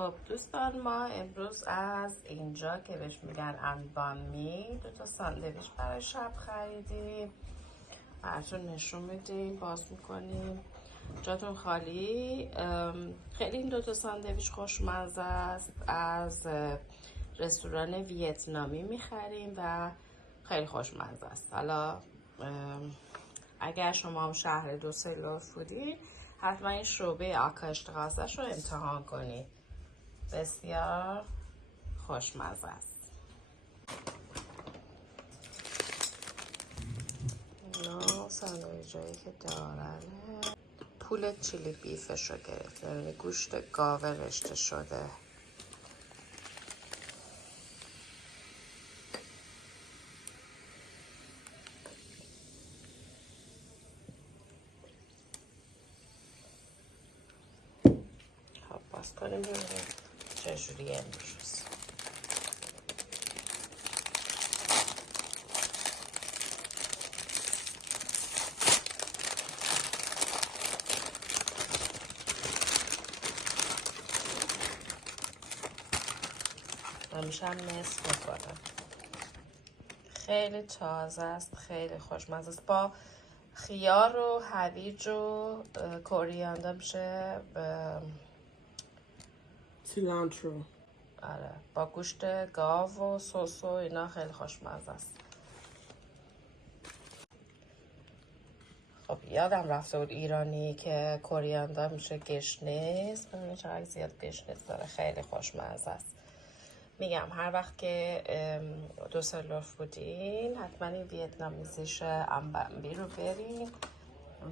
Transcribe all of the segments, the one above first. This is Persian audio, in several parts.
خب دوستان، ما امروز از اینجا که بهش میگن انبانمی 2 ساندویچ برای شب خریدیم. براتون نشون میدیم، باز میکنیم. جاتون خالی. خیلی این 2 ساندویچ خوشمزه است. از رستوران ویتنامی میخریم و خیلی خوشمزه است. حالا اگر شما هم شهر دوسلدورف بودید حتما این شعبه آکاشتراسه رو امتحان کنید. بسیار خوشمزه است. اینا ساندویچ هایی که دارن پول چیلی بیفش رو گرفت، یعنی گوشت گاوه رشته شده. خب باز کنیم ببینیم چجوری امروز. همیشه هم نصف میکنم. خیلی تازه است، خیلی خوشمزه است. با خیار و هویج و کوریاندر میشه سیلانترو. آره، با گوشت گاو و سس و اینا خیلی خوشمزه است. خب یادم رفته بود ایرانی که کوریاندر میشه گشنیز. ببینید چقدر زیاد گشنیز داره، خیلی خوشمزه است. میگم هر وقت که دوسلدورف بودین حتما این ویتنامیزیش انبانمی رو برین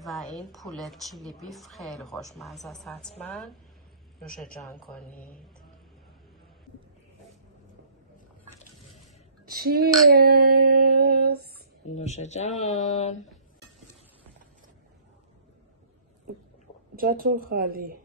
و این پولت چیلی بیف خیلی خوشمزه است. حتما نوش جان کنید. چیرز. نوش جان. جاتون خالی.